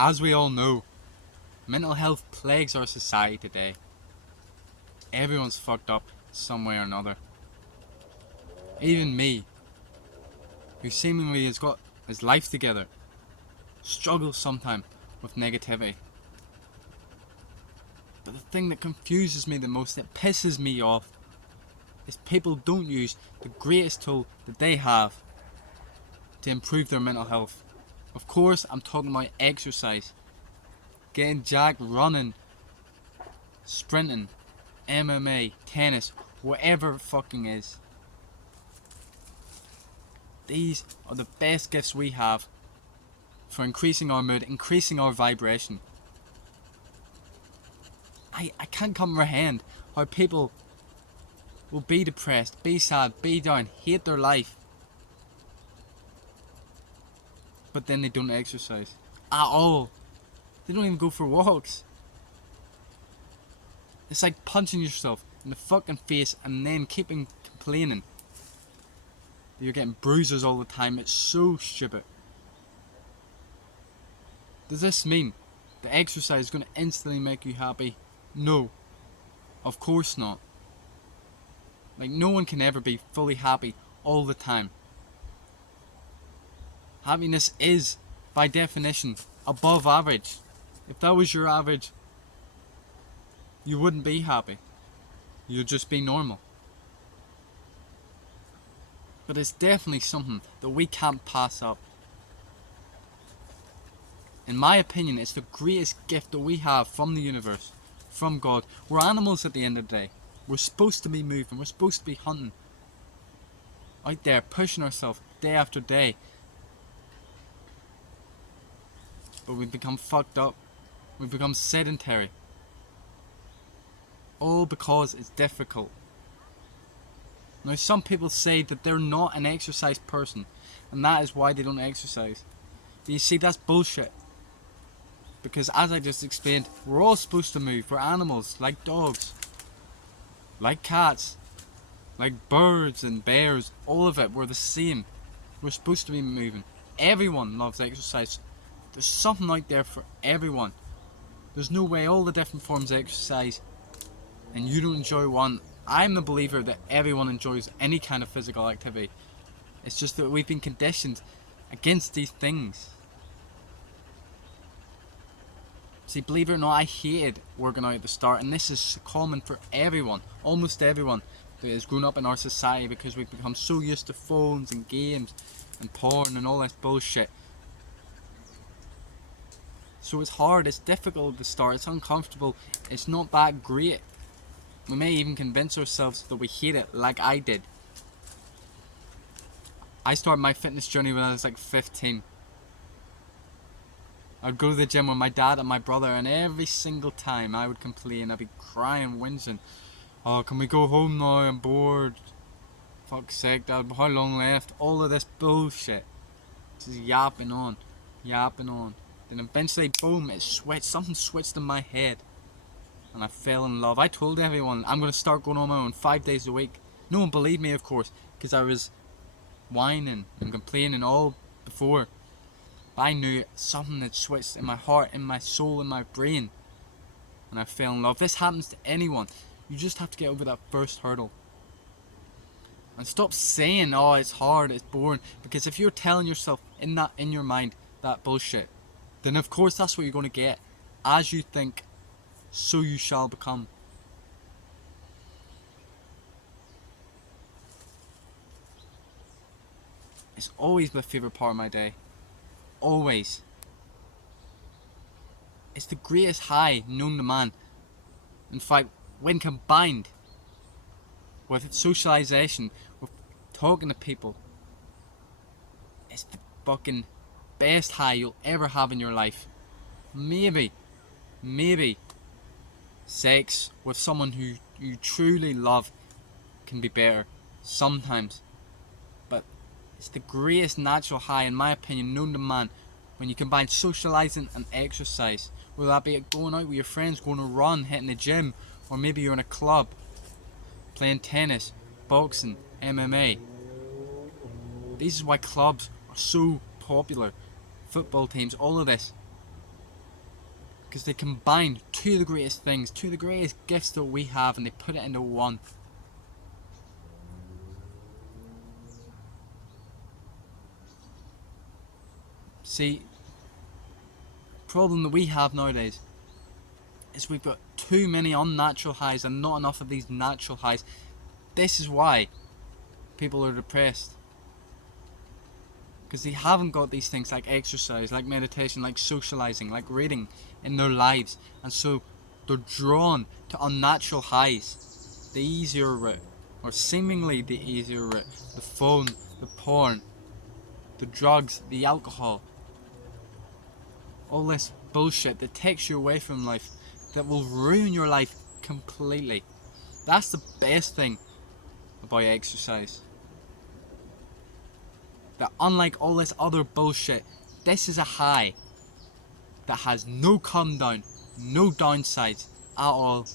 As we all know, mental health plagues our society today. Everyone's fucked up some way or another. Even me, who seemingly has got his life together, struggles sometimes with negativity. But the thing that confuses me the most, that pisses me off, is people don't use the greatest tool that they have to improve their mental health. Of course, I'm talking about exercise. Getting jacked, running, sprinting, MMA, tennis, whatever it fucking is. These are the best gifts we have for increasing our mood, increasing our vibration. I can't comprehend how people will be depressed, be sad, be down, hate their life, but then they don't exercise at all. They don't even go for walks. It's like punching yourself in the fucking face and then keeping complaining that you're getting bruises all the time. It's so stupid. Does this mean that exercise is going to instantly make you happy? No, of course not. Like, no one can ever be fully happy all the time. Happiness is, by definition, above average. If that was your average, you wouldn't be happy. You'd just be normal. But it's definitely something that we can't pass up. In my opinion, it's the greatest gift that we have from the universe, from God. We're animals at the end of the day. We're supposed to be moving. We're supposed to be hunting. Out there, pushing ourselves day after day. But we've become fucked up. We've become sedentary. All because it's difficult. Now, some people say that they're not an exercise person, and that is why they don't exercise. But you see, that's bullshit. Because as I just explained, we're all supposed to move. We're animals, like dogs, like cats, like birds and bears. All of it, we're the same. We're supposed to be moving. Everyone loves exercise. There's something out there for everyone. There's no way all the different forms of exercise and you don't enjoy one. I'm the believer that everyone enjoys any kind of physical activity. It's just that we've been conditioned against these things. See, believe it or not, I hated working out at the start, and this is common for everyone, almost everyone that has grown up in our society, because we've become so used to phones and games and porn and all this bullshit. So it's hard, it's difficult at the start, it's uncomfortable, it's not that great. We may even convince ourselves that we hate it, like I did. I started my fitness journey when I was like 15. I'd go to the gym with my dad and my brother, and every single time I would complain. I'd be crying, whinging. Oh, can we go home now? I'm bored. Fuck's sake, Dad, how long left? All of this bullshit. Just yapping on. Then eventually, boom, it switched. Something switched in my head. And I fell in love. I told everyone I'm going to start going on my own 5 days a week. No one believed me, of course, because I was whining and complaining all before. But I knew something had switched in my heart, in my soul, in my brain. And I fell in love. This happens to anyone. You just have to get over that first hurdle. And stop saying, oh, it's hard, it's boring. Because if you're telling yourself in your mind that bullshit, then of course that's what you're going to get. As you think, so you shall become. It's always my favourite part of my day. Always. It's the greatest high known to man. In fact, when combined with socialisation, with talking to people, it's the fucking best high you'll ever have in your life. Maybe sex with someone who you truly love can be better sometimes, but it's the greatest natural high, in my opinion, known to man, when you combine socialising and exercise. Whether that be going out with your friends, going to run, hitting the gym, or maybe you're in a club playing tennis, boxing, MMA. This is why clubs are so popular. Football teams, all of this. Because they combine two of the greatest things, two of the greatest gifts that we have, and they put it into one. See, the problem that we have nowadays is we've got too many unnatural highs and not enough of these natural highs. This is why people are depressed. Because they haven't got these things like exercise, like meditation, like socializing, like reading in their lives. And so they're drawn to unnatural highs. The easier route, or seemingly the easier route. The phone, the porn, the drugs, the alcohol. All this bullshit that takes you away from life, that will ruin your life completely. That's the best thing about exercise. That unlike all this other bullshit, this is a high that has no come down, no downsides at all,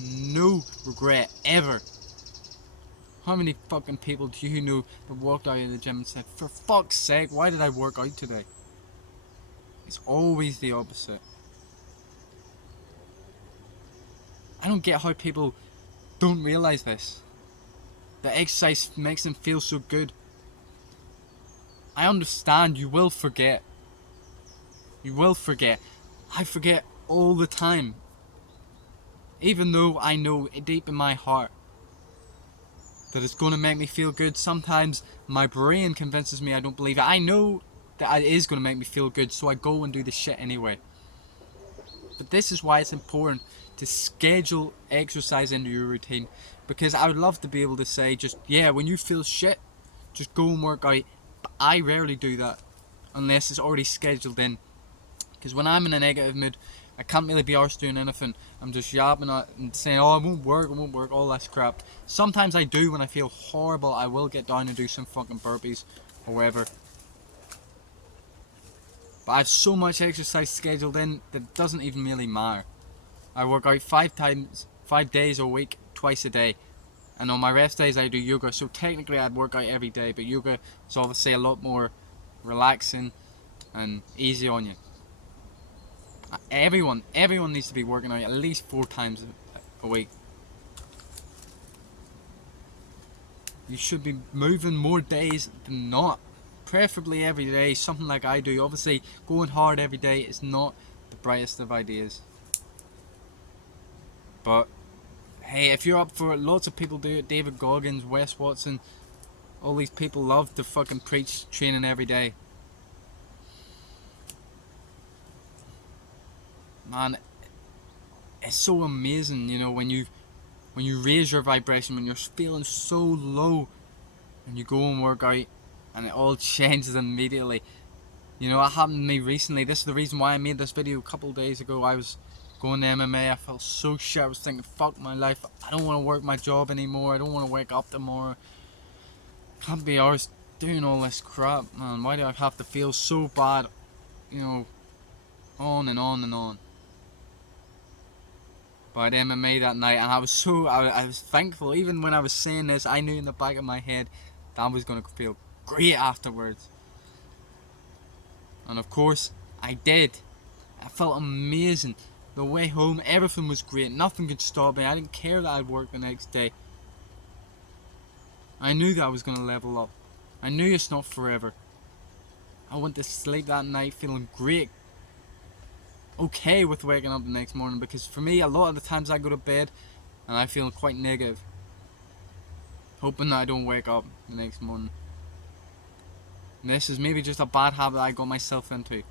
no regret ever. How many fucking people do you know that walked out of the gym and said, for fuck's sake, why did I work out today? It's always the opposite. I don't get how people don't realise this. That exercise makes them feel so good. I understand you will forget. You will forget. I forget all the time. Even though I know deep in my heart that it's going to make me feel good, sometimes my brain convinces me I don't believe it. I know that it is going to make me feel good, so I go and do the shit anyway. But this is why it's important to schedule exercise into your routine. Because I would love to be able to say just, yeah, when you feel shit, just go and work out. But I rarely do that unless it's already scheduled in. Because when I'm in a negative mood, I can't really be arsed doing anything. I'm just yapping and saying, oh, it won't work, all that crap. Sometimes I do when I feel horrible. I will get down and do some fucking burpees or whatever. But I have so much exercise scheduled in that it doesn't even really matter. I work out 5 days a week, twice a day. And on my rest days I do yoga. So technically I'd work out every day, but yoga is obviously a lot more relaxing and easy on you. Everyone needs to be working out at least 4 times a week. You should be moving more days than not. Preferably every day, something like I do. Obviously, going hard every day is not the brightest of ideas. But, hey, if you're up for it, lots of people do it. David Goggins, Wes Watson, all these people love to fucking preach training every day. Man, it's so amazing, you know, when you raise your vibration, when you're feeling so low, and you go and work out, and it all changes immediately. You know, it happened to me recently. This is the reason why I made this video a couple of days ago. I was going to MMA. I felt so shit. I was thinking, fuck my life. I don't want to work my job anymore. I don't want to wake up tomorrow. Can't be arsed doing all this crap, man. Why do I have to feel so bad? You know, on and on and on. But I had MMA that night, and I was thankful. Even when I was saying this, I knew in the back of my head that I was going to feel great afterwards. And of course, I did. I felt amazing. The way home, everything was great. Nothing could stop me. I didn't care that I'd work the next day. I knew that I was going to level up. I knew it's not forever. I went to sleep that night feeling great. Okay with waking up the next morning, because for me, a lot of the times I go to bed and I feel quite negative. Hoping that I don't wake up the next morning. And this is maybe just a bad habit I got myself into.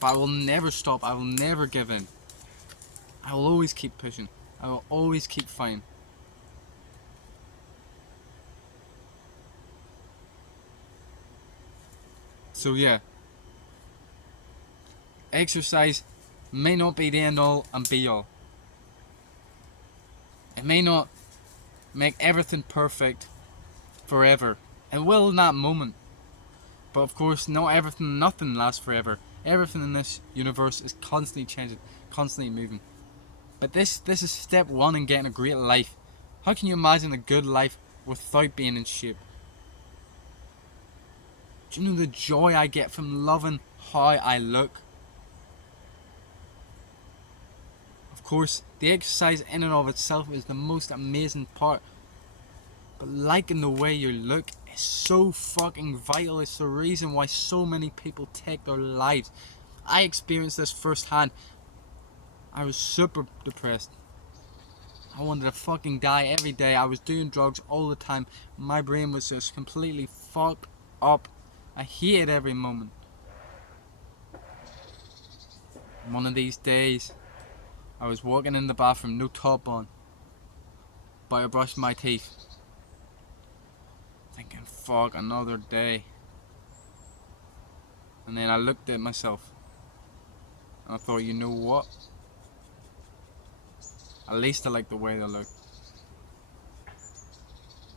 But I will never stop. I will never give in. I will always keep pushing. I will always keep fighting. So yeah. Exercise may not be the end all and be all. It may not make everything perfect forever. It will in that moment. But of course, nothing lasts forever. Everything in this universe is constantly changing, constantly moving. But this is step one in getting a great life. How can you imagine a good life without being in shape? Do you know the joy I get from loving how I look? Of course, the exercise in and of itself is the most amazing part. But liking the way you look is so fucking vital. It's the reason why so many people take their lives. I experienced this firsthand. I was super depressed. I wanted to fucking die every day. I was doing drugs all the time. My brain was just completely fucked up. I hated every moment. One of these days, I was walking in the bathroom, no top on, but I brushed my teeth, thinking, fuck, another day. And then I looked at myself, and I thought, you know what? At least I like the way they look.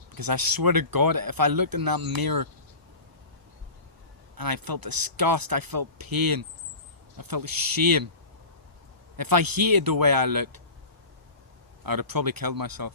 Because I swear to God, if I looked in that mirror and I felt disgust, I felt pain, I felt shame, if I hated the way I looked, I would have probably killed myself.